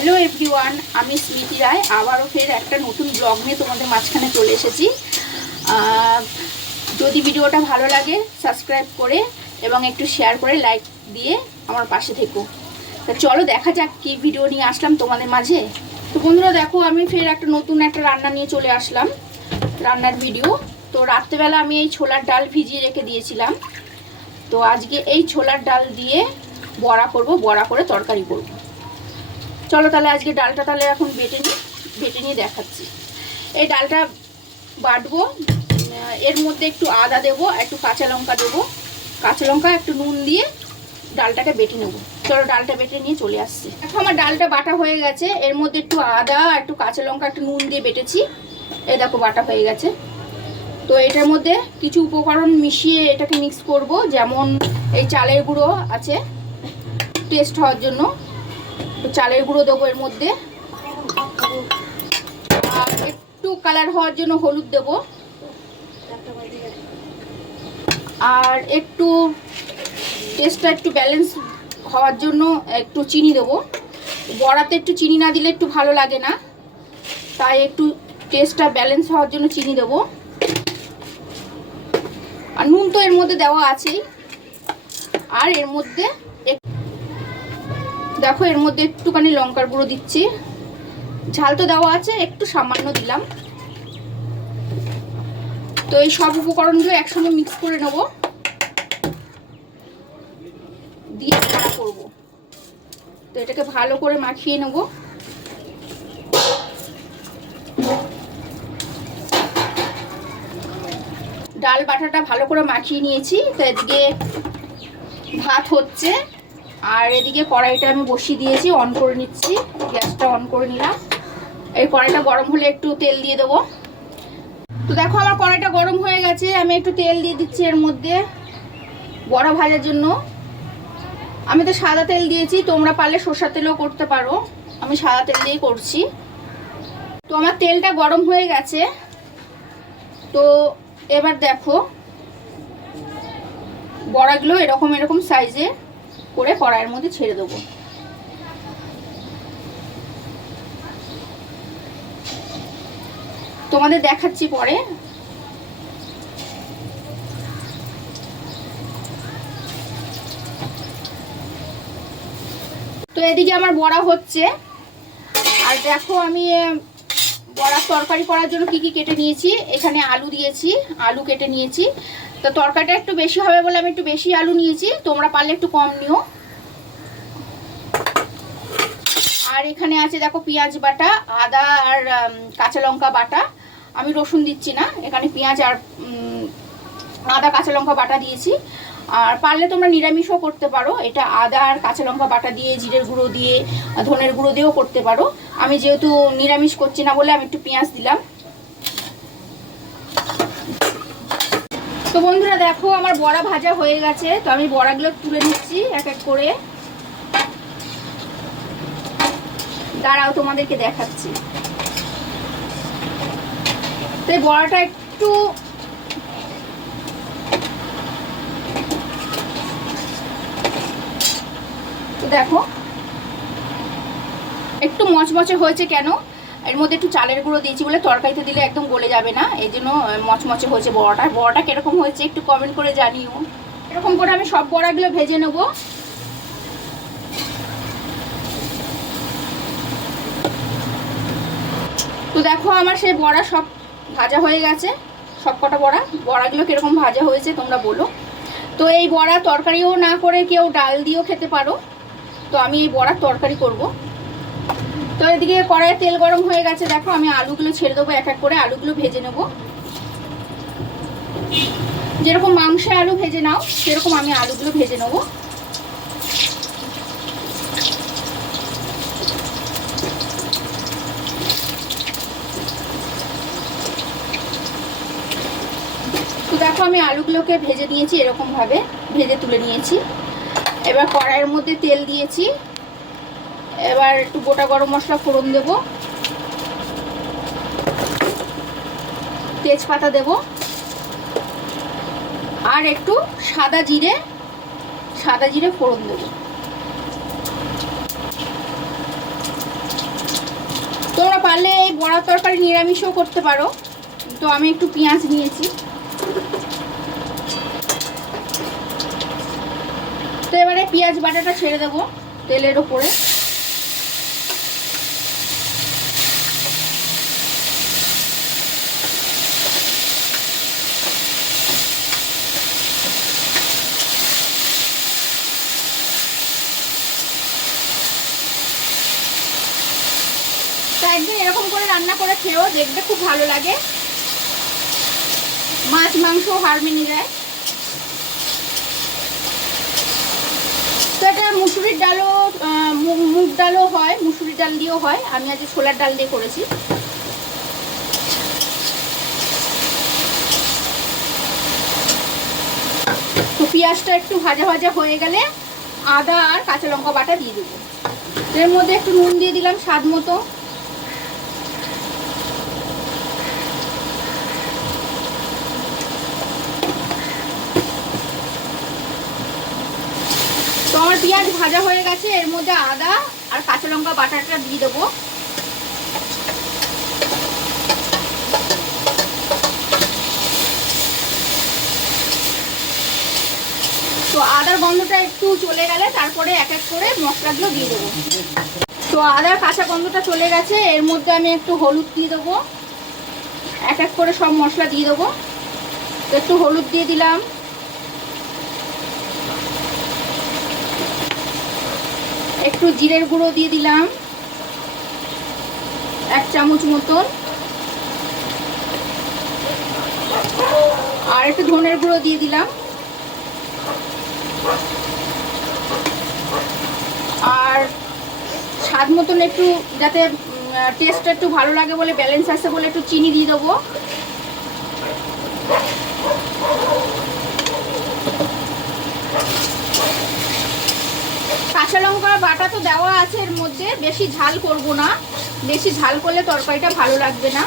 Hello everyone, আমি স্মৃতি রায় আবারও ফের একটা নতুন ব্লগ নিয়ে তোমাদের মাঝখানে চলে এসেছি। যদি ভিডিওটা ভালো লাগে সাবস্ক্রাইব করে এবং একটু শেয়ার করে লাইক দিয়ে আমার পাশে থেকো। তা চলো দেখা যাক কি ভিডিও নিয়ে আসলাম তোমাদের মাঝে। তো বন্ধুরা দেখো, আমি ফের একটা নতুন একটা রান্না নিয়ে চলে আসলাম, রান্নার ভিডিও। তো রাত্রেবেলা আমি এই ছোলার ডাল ভিজিয়ে রেখে দিয়েছিলাম। তো আজকে এই ছোলার ডাল দিয়ে বড়া করব, বড়া করে তরকারি করব। চলো তাহলে আজকে ডালটা তাহলে এখন বেটে নিয়ে দেখাচ্ছি। এই ডালটা বাটবো, এর মধ্যে একটু আদা দেবো, একটু কাঁচা লঙ্কা দেবো, কাঁচা লঙ্কা একটু নুন দিয়ে ডালটাকে বেটে নেবো। চলো ডালটা বেটে নিয়ে চলে আসছি। এখন আমার ডালটা বাটা হয়ে গেছে, এর মধ্যে একটু আদা, একটু কাঁচা লঙ্কা, একটু নুন দিয়ে বেটেছি। এই দেখো বাটা হয়ে গেছে। তো এটার মধ্যে কিছু উপকরণ মিশিয়ে এটাকে মিক্স করব, যেমন এই চালের গুঁড়ো আছে টেস্ট হওয়ার জন্য, তো চালের গুঁড়ো দেবো এর মধ্যে, আর একটু কালার হওয়ার জন্য হলুদ দেবো, আর একটু টেস্টটা একটু ব্যালেন্স হওয়ার জন্য একটু চিনি দেবো। বড়াতে একটু চিনি না দিলে একটু ভালো লাগে না, তাই একটু টেস্টটা ব্যালেন্স হওয়ার জন্য চিনি দেবো। আর নুন তো এর মধ্যে দেওয়া আছেই। আর এর মধ্যে দেখো এর মধ্যে একটুখানি লঙ্কার গুঁড়ো দিচ্ছি, ঝাল তো দেওয়া আছে, একটু সামান্য দিলাম। তো এই সব উপকরণগুলো একসঙ্গে মিক্স করে নেব, দিয়ে রান্না করব। তো এটাকে ভালো করে মাখিয়ে নেব। ডাল বাটাটা ভালো করে মাখিয়ে নিয়েছি। তো এদিকে ভাত হচ্ছে, আর এদিকে কড়াইটা আমি বসিয়ে দিয়েছি, অন করে নিচ্ছি। গ্যাসটা অন করে নিলাম। এই কড়াইটা গরম হলে একটু তেল দিয়ে দেবো। তো দেখো আমার কড়াইটা গরম হয়ে গেছে, আমি একটু তেল দিয়ে দিচ্ছি এর মধ্যে বড়া ভাজার জন্য। আমি তো সাদা তেল দিয়েছি, তোমরা পারলে সরষের তেলও করতে পারো, আমি সাদা তেল দিয়েই করছি। তো আমার তেলটা গরম হয়ে গেছে। তো এবার দেখো বড়াগুলো এরকম এরকম সাইজে করে কড়াইয়ের মধ্যে ছেড়ে দেবো। তোমাদের দেখাচ্ছি পরে। তো এদিকে আমার বড়া হচ্ছে। আর দেখো আমি বড়ার তরকারি করার জন্য কি কি কেটে নিয়েছি। এখানে আলু দিয়েছি, আলু কেটে নিয়েছি। তো তরকারিটা একটু বেশি হবে বলে আমি একটু বেশি আলু নিয়েছি, তোমরা পারলে একটু কম নিও। আর এখানে আছে দেখো পেঁয়াজ বাটা, আদা আর কাঁচা লঙ্কা বাটা। আমি রসুন দিচ্ছি না, এখানে পেঁয়াজ আর আদা কাঁচা লঙ্কা বাটা দিয়েছি। আর পারলে তোমরা নিরামিষও করতে পারো, এটা আদা আর কাঁচা লঙ্কা বাটা দিয়ে জিরের গুঁড়ো দিয়ে ধনের গুঁড়ো দিয়েও করতে পারো। আমি যেহেতু নিরামিষ করছি না বলে আমি একটু পেঁয়াজ দিলাম। তো বন্ধুরা দেখো আমার বড়া ভাজা হয়ে গেছে। তো আমি বড়াগুলো তুলে নিচ্ছি এক এক করে। দাঁড়াও তোমাদেরকে দেখাচ্ছি। তো এই বড়াটা একটু দেখো একটু মচমচে হয়েছে কেন, এর মধ্যে একটু চালের গুঁড়ো দিয়েছি বলে, তরকারিতে দিলে একদম গলে যাবে না, এই জন্য মচমচে হয়েছে বড়াটা। বড়াটা কিরকম হয়েছে একটু কমেন্ট করে জানিও। এরকম করে আমি সব বড়াগুলো ভেজে নেব। তো দেখো আমার সেই বড়া সব ভাজা হয়ে গেছে, সব কটা বড়াগুলো কিরকম ভাজা হয়েছে তোমরা বলো। তো এই বড়া তরকারিও না করে কেউ ডাল দিয়েও খেতে পারো। তো আমি এই বড়ার তরকারি করব। তো এদিকে কড়াইয়ে তেল গরম হয়ে গেছে, দেখো আমি আলুগুলো ছেড়ে দেবো, এক এক করে আলুগুলো ভেজে নেব। যেরকম মাংসে আলু ভেজে নাও সেরকম আমি আলুগুলো ভেজে নেব। তো দেখো আমি আলুগুলোকে ভেজে নিয়েছি, এরকম ভাবে ভেজে তুলে নিয়েছি। এবার কড়াইয়ের মধ্যে তেল দিয়েছি, এবার একটু গোটা গরম মশলা ফোড়ন দেব, তেজপাতা দেব, আর একটু সাদা জিরে ফোড়ন দেব। চাইলে এই বড়া তরকারি নিরামিষও করতে পারো, তো আমি একটু পেঁয়াজ নিয়েছি। তো এবারে পেঁয়াজ বাটাটা ছেড়ে দেবো তেলের ওপরে। তো একদিন এরকম করে রান্না করে খেয়েও দেখবে, খুব ভালো লাগে, মাছ মাংস হার মেনে যায়। তো এটা মুসুরির ডালও মুগ ডালও হয়, মুসুরির ডাল দিয়েও হয়, আমি আজ ছোলার ডাল দিয়ে করেছি। তো পেঁয়াজটা একটু ভাজা ভাজা হয়ে গেলে আদা আর কাঁচা লঙ্কা বাটা দিয়ে দেবো। এর মধ্যে একটু নুন দিয়ে দিলাম স্বাদ মতো। তো আমার পেঁয়াজ ভাজা হয়ে গেছে, এর মধ্যে আদা আর কাঁচা লঙ্কা বাটাটা দিয়ে দেবো। তো আদার গন্ধটা একটু চলে গেলে তারপরে এক এক করে মশলাগুলো দিয়ে দেবো। তো আদার কাঁচা গন্ধটা চলে গেছে, এর মধ্যে আমি একটু হলুদ দিয়ে দেবো, এক এক করে সব মশলা দিয়ে দেবো। তো একটু হলুদ দিয়ে দিলাম, একটু জিরের গুঁড়ো দিয়ে দিলাম 1 চামচ মতন, আর একটু ধনের গুঁড়ো দিয়ে দিলাম, আর স্বাদ মতন একটু, যাতে টেস্টটা একটু ভালো লাগে বলে, ব্যালেন্স আসে বলে একটু চিনি দিয়ে দেবো। কাঁচা লঙ্কা বাটা তো দেওয়া আছে এর মধ্যে, বেশি ঝাল করব না, বেশি ঝাল করলে তরকারিটা ভালো লাগবে না,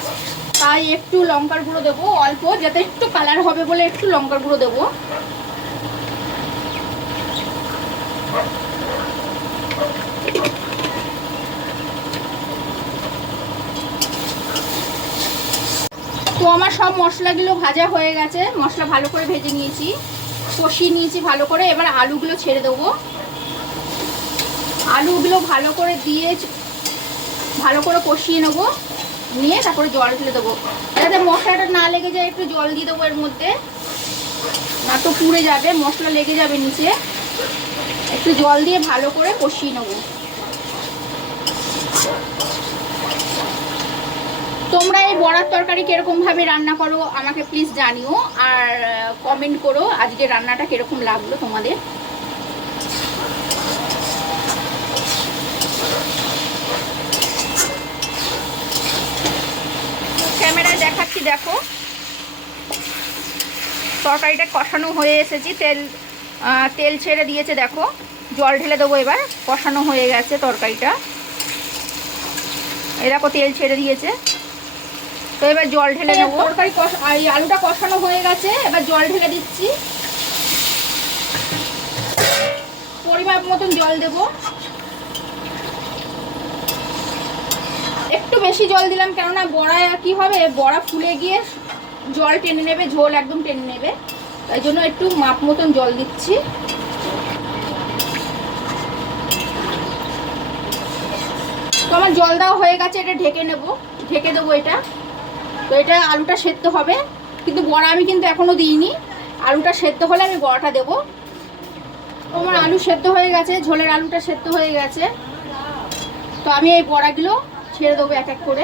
তাই একটু লঙ্কার গুঁড়ো দেবো অল্প, যাতে একটু কালার হবে বলে একটু লঙ্কার গুঁড়ো দেবো। তো আমার সব মশলাগুলো ভাজা হয়ে গেছে, মশলা ভালো করে ভেজে নিয়েছি, কষিয়ে নিয়েছি ভালো করে। এবার আলুগুলো ছেড়ে দেবো, আলুগুলো ভালো করে দিয়ে ভালো করে কষিয়ে নেবো, নিয়ে তারপরে জল ঢেলে দেবো, যাতে মশলাটা না লেগে যায়। একটু জল দিয়ে দেবো এর মধ্যে, না তো পুড়ে যাবে, মশলা লেগে যাবে নিচে। একটু জল দিয়ে ভালো করে কষিয়ে নেবো। তোমরা এই বড়ার তরকারি কিরকমভাবে রান্না করো আমাকে প্লিজ জানিও, আর কমেন্ট করো আজকে রান্নাটা কিরকম লাগলো তোমাদের। ক্যামেরায় দেখাচ্ছি, দেখো তরকারিটা কষানো হয়ে এসেছি, তেল ছেড়ে দিয়েছে, দেখো জল ঢেলে দেবো এবার। কষানো হয়ে গেছে তরকারিটা, এই দেখো তেল ছেড়ে দিয়েছে। তো এবার জল ঢেলে নেবো, তরকারি আলুটা কষানো হয়ে গেছে, এবার জল ঢেলে দিচ্ছি, পরিমাপ মতন জল দেব। একটু বেশি জল দিলাম, কেননা বড়া কি হবে, বড়া ফুলে গিয়ে জল টেনে নেবে, ঝোল একদম টেনে নেবে, তাই জন্য একটু মাপ মতন জল দিচ্ছি। তো আমার জল দেওয়া হয়ে গেছে, এটা ঢেকে নেব, ঢেকে দেবো এটা। তো এটা আলুটা সেদ্ধ হবে, কিন্তু বড়া আমি কিন্তু এখনও দিইনি, আলুটা সেদ্ধ হলে আমি বড়াটা দেবো। আমার আলু সেদ্ধ হয়ে গেছে, ঝোলের আলুটা সেদ্ধ হয়ে গেছে। তো আমি এই বড়াগুলো ছেড়ে দেবো এক এক করে।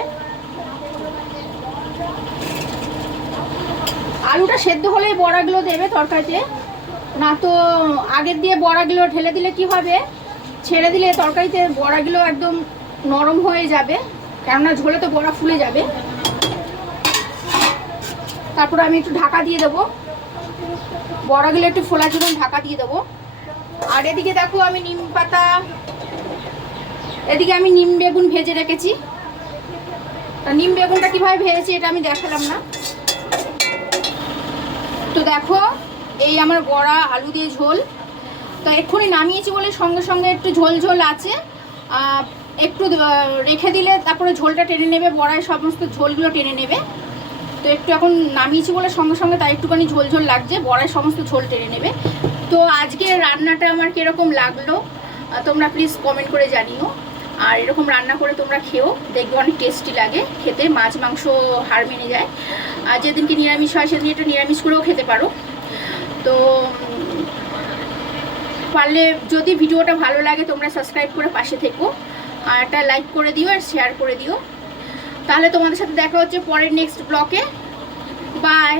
আলুটা সেদ্ধ হলেই বড়াগুলো দেবে তরকারিতে, না তো আগের দিয়ে বড়াগুলো ঢেলে দিলে কি হবে, ছেড়ে দিলে তরকারিতে বড়াগুলো একদম নরম হয়ে যাবে, কেননা ঝোলে তো বড়া ফুলে যাবে। তারপর আমি একটু ঢাকা দিয়ে দেবো, বড়াগুলো একটু ফোলার জন্য ঢাকা দিয়ে দেবো। আর এদিকে দেখো আমি নিম পাতা, এদিকে আমি নিম বেগুন ভেজে রেখেছি। তা নিম বেগুনটা কীভাবে ভেজেছি এটা আমি দেখালাম না। তো দেখো এই আমার বড়া আলু দিয়ে ঝোল, তো এক্ষুনি নামিয়েছি বলে সঙ্গে সঙ্গে একটু ঝোল ঝোল আছে। একটু রেখে দিলে তারপরে ঝোলটা টেনে নেবে, বড়ায় সমস্ত ঝোলগুলো টেনে নেবে। তো একটু এখন নামিয়েছি বলে সঙ্গে সঙ্গে তাই একটুখানি ঝোল ঝোল লাগছে, বড়ায় সমস্ত ঝোল টেনে নেবে। তো আজকে রান্নাটা আমার কীরকম লাগলো তোমরা প্লিজ কমেন্ট করে জানিও। আর এরকম রান্না করে তোমরা খেও, দেখবে অনেক টেস্টি লাগে খেতে, মাছ মাংস হার মেনে যায়। আর যেদিনকে নিরামিষ হয় সেদিন এটা নিরামিষ করেও খেতে পারো। তো পারলে যদি ভিডিওটা ভালো লাগে তোমরা সাবস্ক্রাইব করে পাশে থেকো, আর একটা লাইক করে দিও আর শেয়ার করে দিও। তাহলে তোমাদের সাথে দেখা হচ্ছে পরের নেক্সট ব্লগে। বাই।